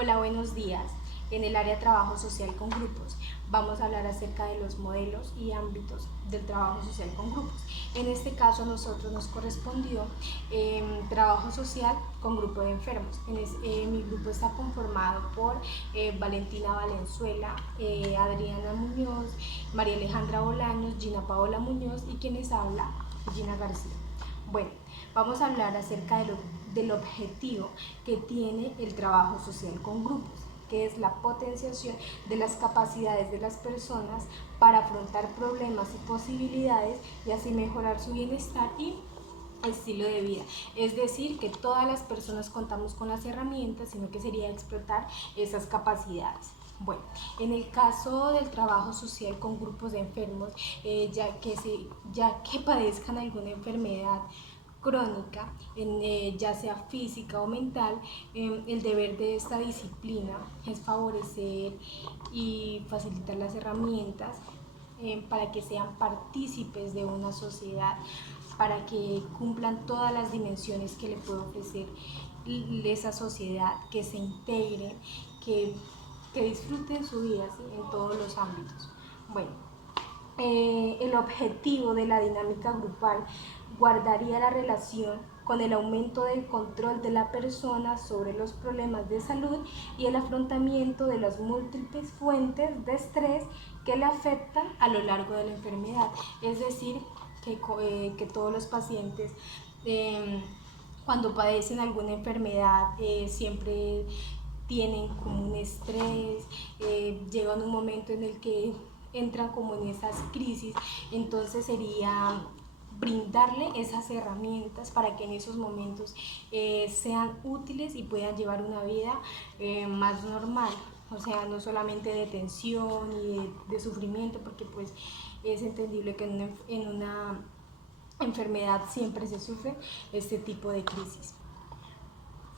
Hola, buenos días. En el área de trabajo social con grupos vamos a hablar acerca de los modelos y ámbitos del trabajo social con grupos. En este caso a nosotros nos correspondió trabajo social con grupo de enfermos. Mi grupo está conformado por Valentina Valenzuela, Adriana Muñoz, María Alejandra Bolaños, Gina Paola Muñoz y quienes habla, Gina García. Bueno, vamos a hablar acerca del objetivo que tiene el trabajo social con grupos, que es la potenciación de las capacidades de las personas para afrontar problemas y posibilidades y así mejorar su bienestar y estilo de vida. Es decir, que todas las personas contamos con las herramientas, sino que sería explotar esas capacidades. Bueno, en el caso del trabajo social con grupos de enfermos, ya que padezcan alguna enfermedad crónica, ya sea física o mental, el deber de esta disciplina es favorecer y facilitar las herramientas para que sean partícipes de una sociedad, para que cumplan todas las dimensiones que le puede ofrecer esa sociedad, que se integren, que, que disfruten su vida, ¿sí?, en todos los ámbitos. Bueno, el objetivo de la dinámica grupal guardaría la relación con el aumento del control de la persona sobre los problemas de salud y el afrontamiento de las múltiples fuentes de estrés que le afectan a lo largo de la enfermedad. Es decir, que todos los pacientes cuando padecen alguna enfermedad siempre tienen como un estrés, llegan un momento en el que entran como en esas crisis, entonces sería brindarle esas herramientas para que en esos momentos sean útiles y puedan llevar una vida más normal, o sea, no solamente de tensión y de sufrimiento, porque pues es entendible que en una enfermedad siempre se sufre este tipo de crisis,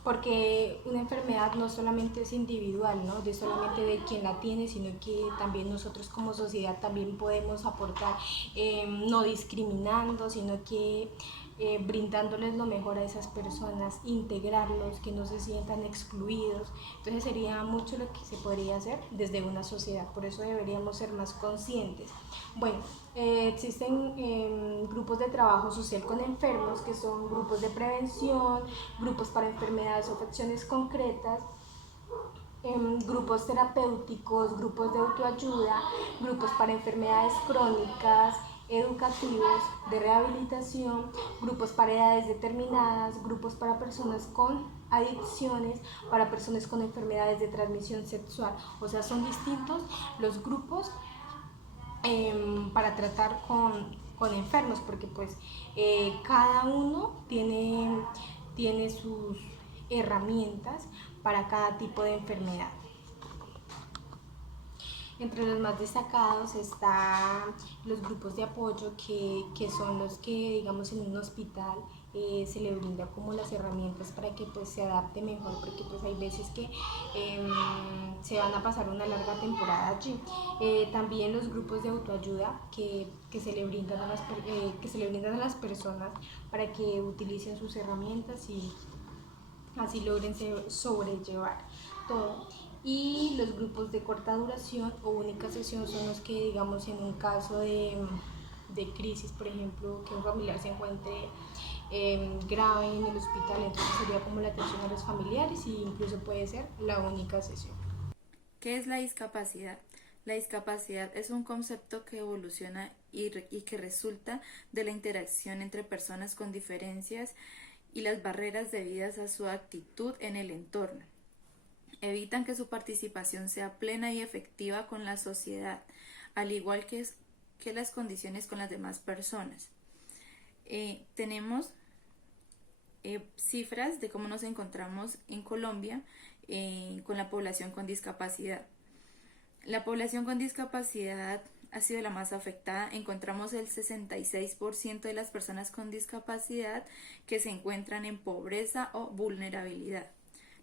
porque una enfermedad no solamente es individual, ¿no?, de solamente de quien la tiene, sino que también nosotros como sociedad también podemos aportar, no discriminando, sino que brindándoles lo mejor a esas personas, integrarlos, que no se sientan excluidos. Entonces sería mucho lo que se podría hacer desde una sociedad, por eso deberíamos ser más conscientes. Bueno, existen grupos de trabajo social con enfermos, que son grupos de prevención, grupos para enfermedades o afecciones concretas, grupos terapéuticos, grupos de autoayuda, grupos para enfermedades crónicas, educativos, de rehabilitación, grupos para edades determinadas, grupos para personas con adicciones, para personas con enfermedades de transmisión sexual. O sea, son distintos los grupos para tratar con enfermos, porque pues cada uno tiene sus herramientas para cada tipo de enfermedad. Entre los más destacados están los grupos de apoyo, que son los que, digamos, en un hospital se le brinda como las herramientas para que pues se adapte mejor, porque pues hay veces que se van a pasar una larga temporada allí. También los grupos de autoayuda que se le brindan que se le brindan a las personas para que utilicen sus herramientas y así logren sobrellevar todo. Y los grupos de corta duración o única sesión son los que, digamos, en un caso de crisis, por ejemplo, que un familiar se encuentre grave en el hospital, entonces sería como la atención a los familiares e incluso puede ser la única sesión. ¿Qué es la discapacidad? La discapacidad es un concepto que evoluciona y que resulta de la interacción entre personas con diferencias y las barreras debidas a su actitud en el entorno. Evitan que su participación sea plena y efectiva con la sociedad, al igual que las condiciones con las demás personas. Tenemos cifras de cómo nos encontramos en Colombia con la población con discapacidad. La población con discapacidad ha sido la más afectada. Encontramos el 66% de las personas con discapacidad que se encuentran en pobreza o vulnerabilidad.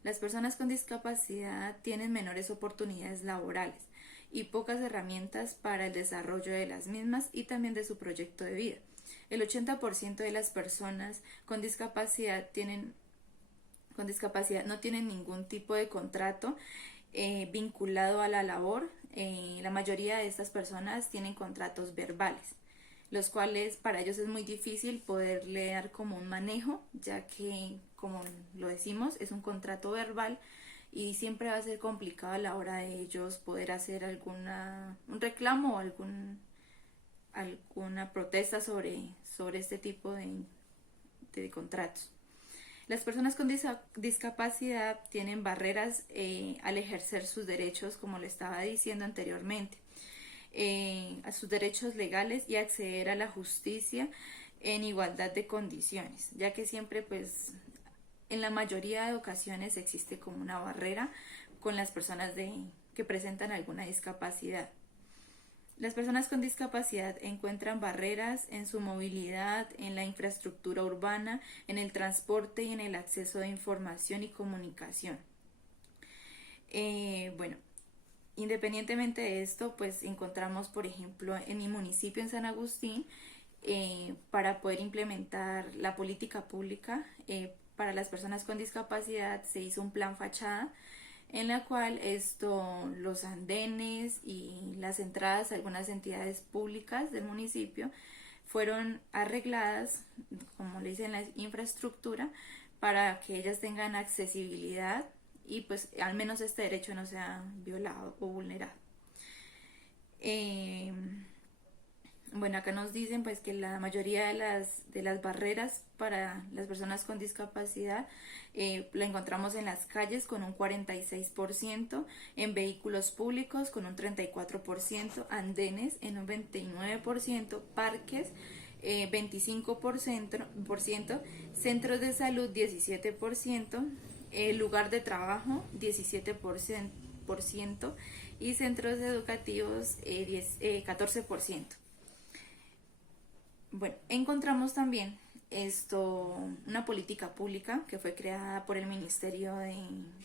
Las personas con discapacidad tienen menores oportunidades laborales y pocas herramientas para el desarrollo de las mismas y también de su proyecto de vida. El 80% de las personas con discapacidad tienen con discapacidad no tienen ningún tipo de contrato vinculado a la labor. La mayoría de estas personas tienen contratos verbales, los cuales para ellos es muy difícil poderle dar como un manejo, ya que, como lo decimos, es un contrato verbal y siempre va a ser complicado a la hora de ellos poder hacer un reclamo o alguna protesta sobre este tipo de contratos. Las personas con discapacidad tienen barreras al ejercer sus derechos, como le estaba diciendo anteriormente, a sus derechos legales y acceder a la justicia en igualdad de condiciones, ya que siempre, pues, en la mayoría de ocasiones existe como una barrera con las personas que presentan alguna discapacidad. Las personas con discapacidad encuentran barreras en su movilidad, en la infraestructura urbana, en el transporte y en el acceso de información y comunicación. Bueno, independientemente de esto, pues encontramos, por ejemplo, en mi municipio, en San Agustín, para poder implementar la política pública para las personas con discapacidad, se hizo un plan fachada en la cual los andenes y las entradas a algunas entidades públicas del municipio fueron arregladas, como le dicen, la infraestructura, para que ellas tengan accesibilidad y pues al menos este derecho no sea violado o vulnerado. Bueno, acá nos dicen pues que la mayoría de las barreras para las personas con discapacidad la encontramos en las calles con un 46%, en vehículos públicos con un 34%, andenes en un 29%, parques 25%, centros de salud 17%, lugar de trabajo 17% y centros educativos 14%. Bueno, encontramos también una política pública que fue creada por el Ministerio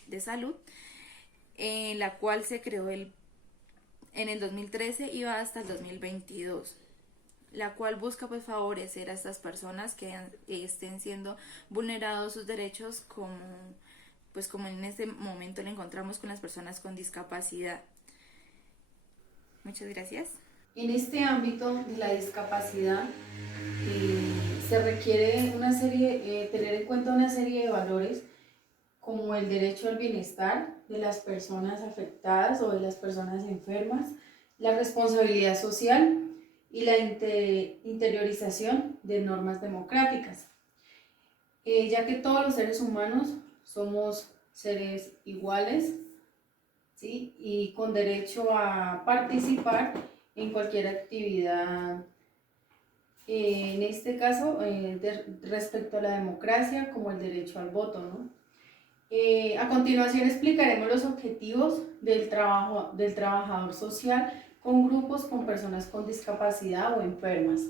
de Salud, en la cual se creó en el 2013 y va hasta el 2022, la cual busca pues favorecer a estas personas que estén siendo vulnerados sus derechos, como en este momento lo encontramos con las personas con discapacidad. Muchas gracias. En este ámbito de la discapacidad se requiere tener en cuenta una serie de valores como el derecho al bienestar de las personas afectadas o de las personas enfermas, la responsabilidad social y la interiorización de normas democráticas, ya que todos los seres humanos somos seres iguales, ¿sí? Y con derecho a participar en cualquier actividad, en este caso respecto a la democracia, como el derecho al voto, ¿no? A continuación explicaremos los objetivos del trabajador social con grupos con personas con discapacidad o enfermas.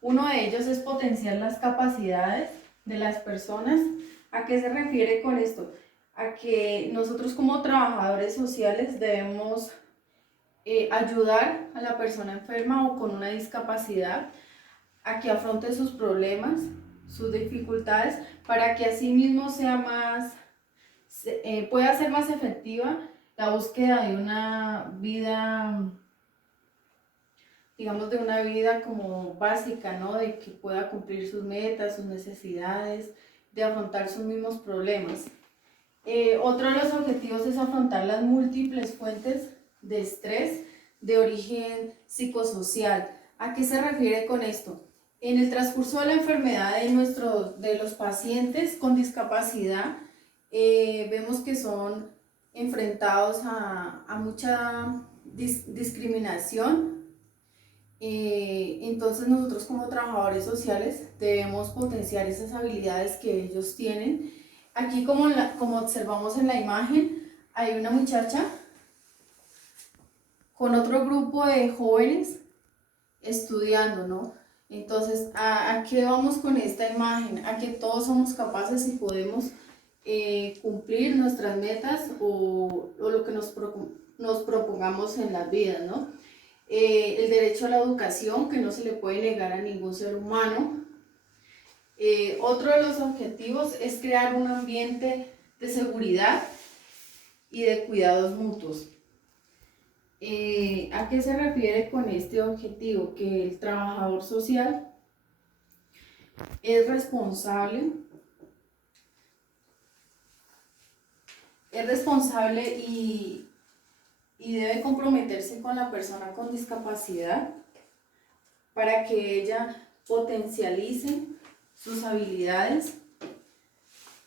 Uno de ellos es potenciar las capacidades de las personas. ¿A qué se refiere con esto? A que nosotros como trabajadores sociales debemos ayudar a la persona enferma o con una discapacidad a que afronte sus problemas, sus dificultades, para que así mismo pueda ser más efectiva la búsqueda de una vida, digamos, de una vida como básica, ¿no? De que pueda cumplir sus metas, sus necesidades, de afrontar sus mismos problemas. Otro de los objetivos es afrontar las múltiples fuentes de estrés de origen psicosocial. ¿A qué se refiere con esto? En el transcurso de la enfermedad de los pacientes con discapacidad, vemos que son enfrentados a mucha discriminación. Entonces nosotros como trabajadores sociales debemos potenciar esas habilidades que ellos tienen. Aquí como observamos en la imagen, hay una muchacha con otro grupo de jóvenes estudiando, ¿no? Entonces, ¿a qué vamos con esta imagen? A que todos somos capaces y podemos cumplir nuestras metas o lo que nos propongamos en la vida, ¿no? El derecho a la educación, que no se le puede negar a ningún ser humano. Otro de los objetivos es crear un ambiente de seguridad y de cuidados mutuos. ¿A qué se refiere con este objetivo? Que el trabajador social es responsable y debe comprometerse con la persona con discapacidad para que ella potencialice sus habilidades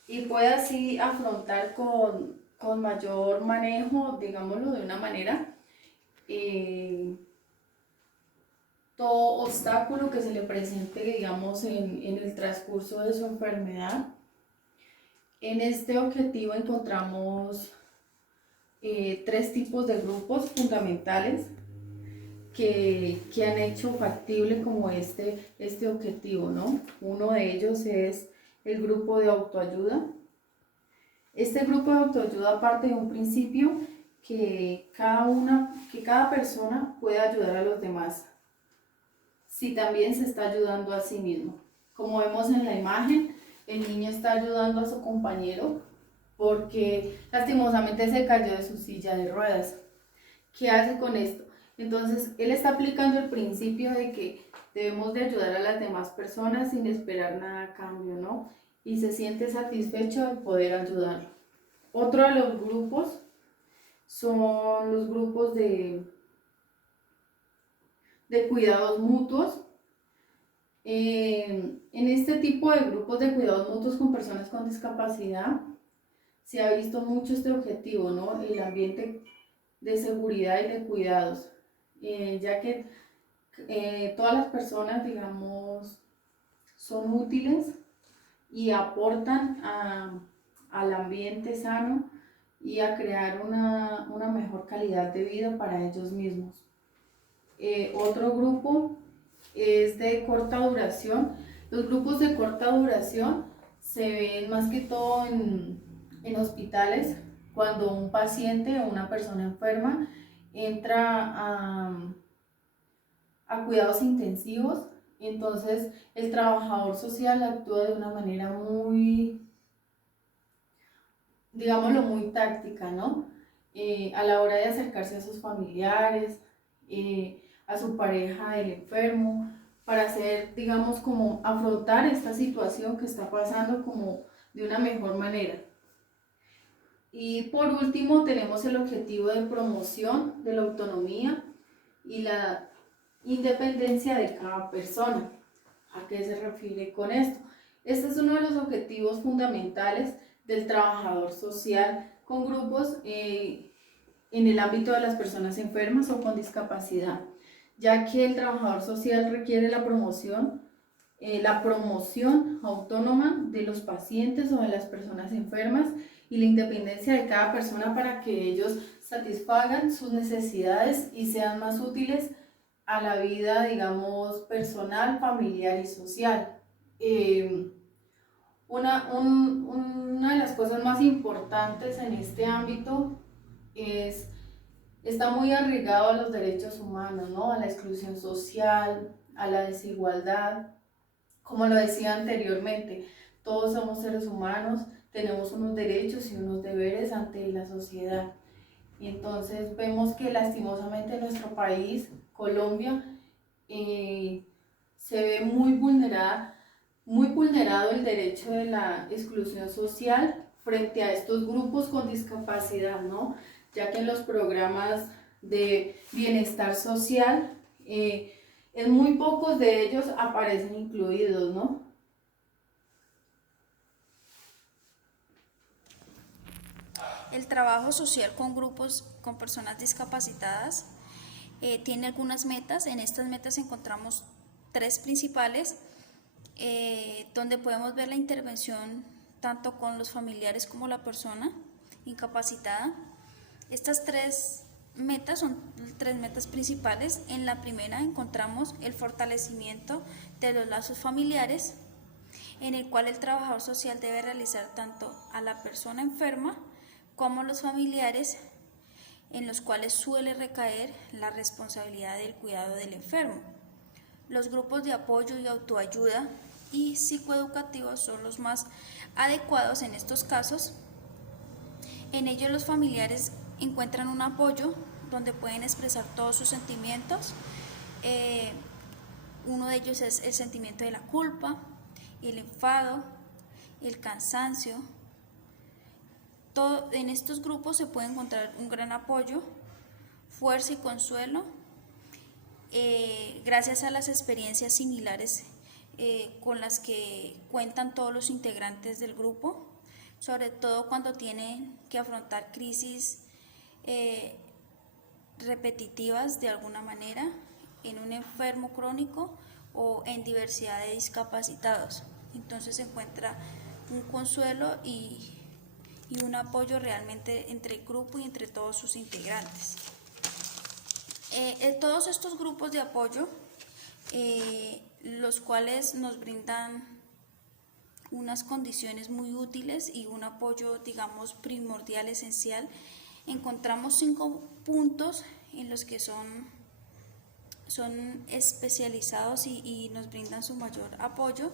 y pueda así afrontar con mayor manejo, digámoslo de una manera, todo obstáculo que se le presente, digamos, en el transcurso de su enfermedad. En este objetivo encontramos 3 tipos de grupos fundamentales que han hecho factible como este objetivo, ¿no? Uno de ellos es el grupo de autoayuda. Este grupo de autoayuda parte de un principio que cada persona puede ayudar a los demás si también se está ayudando a sí mismo. Como vemos en la imagen, el niño está ayudando a su compañero porque lastimosamente se cayó de su silla de ruedas. ¿Qué hace con esto? Entonces, él está aplicando el principio de que debemos de ayudar a las demás personas sin esperar nada a cambio, ¿no? Y se siente satisfecho de poder ayudarlo. Otro de los grupos son los grupos de cuidados mutuos. En este tipo de grupos de cuidados mutuos con personas con discapacidad se ha visto mucho este objetivo, ¿no? El ambiente de seguridad y de cuidados, ya que todas las personas, digamos, son útiles y aportan al ambiente sano y a crear una mejor calidad de vida para ellos mismos. Otro grupo es de corta duración. Los grupos de corta duración se ven más que todo en hospitales, cuando un paciente o una persona enferma entra a cuidados intensivos. Entonces el trabajador social actúa de una manera muy, digámoslo, muy táctica, ¿no? A la hora de acercarse a sus familiares, a su pareja del enfermo, para hacer, digamos, como afrontar esta situación que está pasando como de una mejor manera. Y por último tenemos el objetivo de promoción de la autonomía y la independencia de cada persona. ¿A qué se refiere con esto? Este es uno de los objetivos fundamentales del trabajador social con grupos en el ámbito de las personas enfermas o con discapacidad, ya que el trabajador social requiere la promoción autónoma de los pacientes o de las personas enfermas y la independencia de cada persona para que ellos satisfagan sus necesidades y sean más útiles a la vida, digamos, personal, familiar y social. Una de las cosas más importantes en este ámbito está muy arraigado a los derechos humanos, ¿no? A la exclusión social, a la desigualdad. Como lo decía anteriormente, todos somos seres humanos, tenemos unos derechos y unos deberes ante la sociedad. Y entonces vemos que lastimosamente en nuestro país, Colombia, se ve muy vulnerado el derecho de la exclusión social frente a estos grupos con discapacidad, ¿no? Ya que en los programas de bienestar social, en muy pocos de ellos aparecen incluidos, ¿no? El trabajo social con grupos con personas discapacitadas tiene algunas metas. En estas metas encontramos 3 principales, donde podemos ver la intervención tanto con los familiares como la persona incapacitada. Estas 3 metas son 3 metas principales. En la primera encontramos el fortalecimiento de los lazos familiares, en el cual el trabajador social debe realizar tanto a la persona enferma como los familiares, en los cuales suele recaer la responsabilidad del cuidado del enfermo. Los grupos de apoyo y autoayuda y psicoeducativos son los más adecuados en estos casos, En ellos los familiares encuentran un apoyo donde pueden expresar todos sus sentimientos. Uno de ellos es el sentimiento de la culpa, el enfado, el cansancio. En estos grupos se puede encontrar un gran apoyo, fuerza y consuelo, gracias a las experiencias similares con las que cuentan todos los integrantes del grupo, sobre todo cuando tienen que afrontar crisis repetitivas de alguna manera en un enfermo crónico o en diversidad de discapacitados. Entonces se encuentra un consuelo y un apoyo realmente entre el grupo y entre todos sus integrantes. Todos estos grupos de apoyo, los cuales nos brindan unas condiciones muy útiles y un apoyo, digamos, primordial, esencial, encontramos 5 puntos en los que son especializados y nos brindan su mayor apoyo,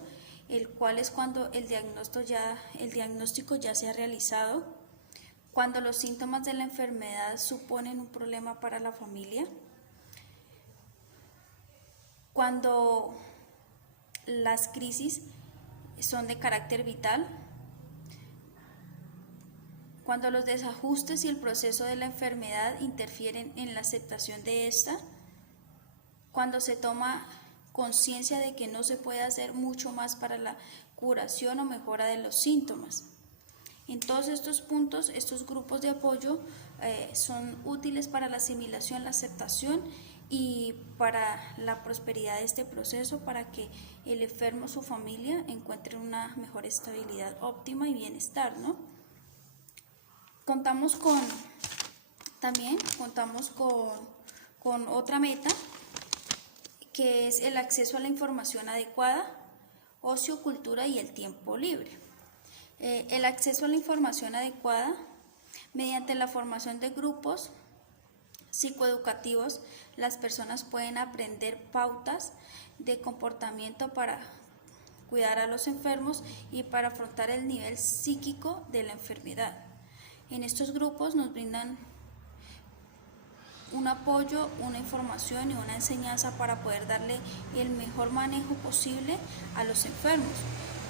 el cual es cuando el diagnóstico ya se ha realizado, cuando los síntomas de la enfermedad suponen un problema para la familia, cuando las crisis son de carácter vital, cuando los desajustes y el proceso de la enfermedad interfieren en la aceptación de esta, cuando se toma conciencia de que no se puede hacer mucho más para la curación o mejora de los síntomas. En todos estos puntos, estos grupos de apoyo son útiles para la asimilación, la aceptación y para la prosperidad de este proceso, para que el enfermo, su familia, encuentren una mejor estabilidad óptima y bienestar, ¿no? También contamos con otra meta, que es el acceso a la información adecuada, ocio, cultura y el tiempo libre. El acceso a la información adecuada mediante la formación de grupos psicoeducativos, las personas pueden aprender pautas de comportamiento para cuidar a los enfermos y para afrontar el nivel psíquico de la enfermedad. En estos grupos nos brindan un apoyo, una información y una enseñanza para poder darle el mejor manejo posible a los enfermos,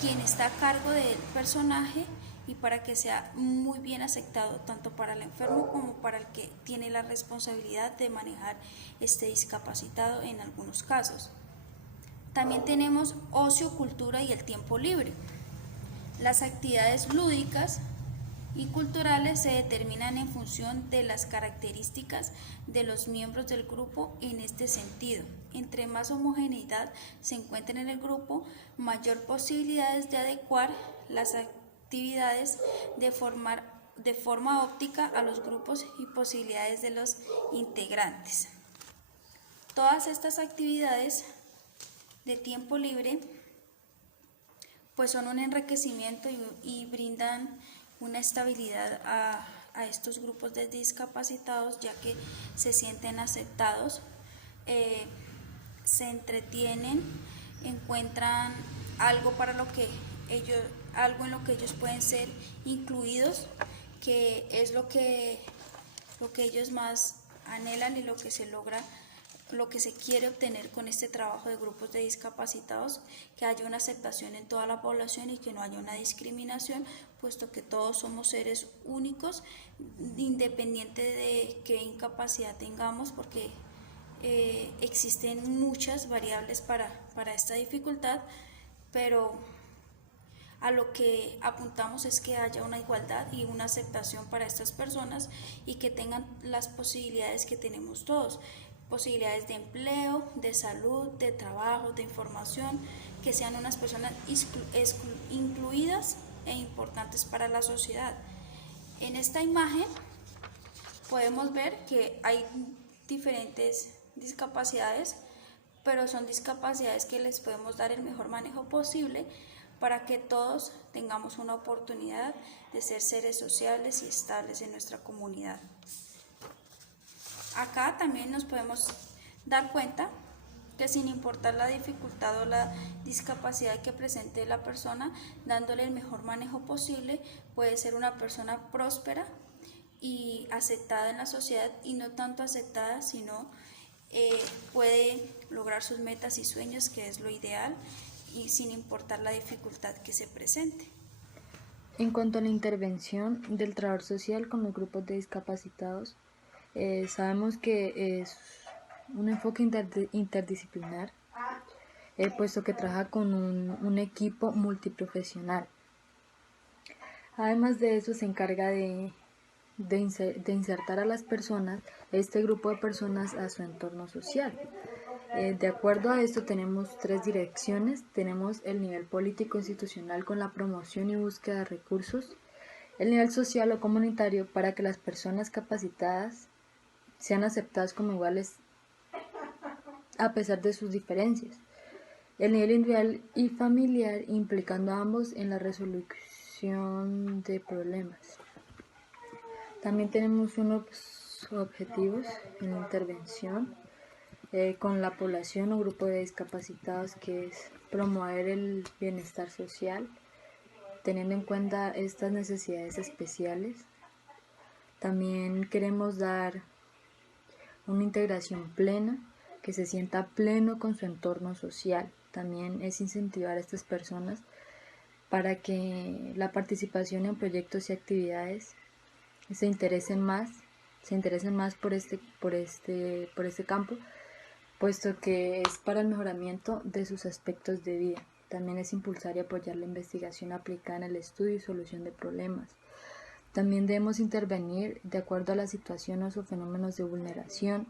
quien está a cargo del personaje, y para que sea muy bien aceptado tanto para el enfermo como para el que tiene la responsabilidad de manejar este discapacitado en algunos casos. También tenemos ocio, cultura y el tiempo libre. Las actividades lúdicas y culturales se determinan en función de las características de los miembros del grupo en este sentido. Entre más homogeneidad se encuentre en el grupo, mayor posibilidades de adecuar las actividades de forma óptica a los grupos y posibilidades de los integrantes. Todas estas actividades de tiempo libre pues son un enriquecimiento y brindan una estabilidad a estos grupos de discapacitados, ya que se sienten aceptados, se entretienen, encuentran algo en lo que ellos pueden ser incluidos, que es lo que ellos más anhelan y lo que se quiere obtener con este trabajo de grupos de discapacitados, que haya una aceptación en toda la población y que no haya una discriminación, puesto que todos somos seres únicos, independiente de qué incapacidad tengamos, porque existen muchas variables para esta dificultad, pero a lo que apuntamos es que haya una igualdad y una aceptación para estas personas y que tengan las posibilidades que tenemos todos, posibilidades de empleo, de salud, de trabajo, de información, que sean unas personas incluidas e importantes para la sociedad. En esta imagen podemos ver que hay diferentes discapacidades, pero son discapacidades que les podemos dar el mejor manejo posible para que todos tengamos una oportunidad de ser seres sociables y estables en nuestra comunidad. Acá también nos podemos dar cuenta que sin importar la dificultad o la discapacidad que presente la persona, dándole el mejor manejo posible, puede ser una persona próspera, y aceptada en la sociedad, y no tanto aceptada, sino puede lograr sus metas y sueños, que es lo ideal, y sin importar la dificultad que se presente. En cuanto a la intervención del trabajador social con los grupos de discapacitados, sabemos que es un enfoque interdisciplinar, puesto que trabaja con un equipo multiprofesional. Además de eso, se encarga de insertar a las personas, este grupo de personas, a su entorno social. De acuerdo a esto, tenemos 3 direcciones. Tenemos el nivel político institucional con la promoción y búsqueda de recursos, el nivel social o comunitario para que las personas capacitadas sean aceptadas como iguales a pesar de sus diferencias, el nivel individual y familiar, implicando a ambos en la resolución de problemas. También tenemos unos objetivos en la intervención con la población o grupo de discapacitados, que es promover el bienestar social, teniendo en cuenta estas necesidades especiales. También queremos dar una integración plena, que se sienta pleno con su entorno social. También es incentivar a estas personas para que la participación en proyectos y actividades se interesen más por este campo, puesto que es para el mejoramiento de sus aspectos de vida. También es impulsar y apoyar la investigación aplicada en el estudio y solución de problemas. También debemos intervenir de acuerdo a las situaciones o fenómenos de vulneración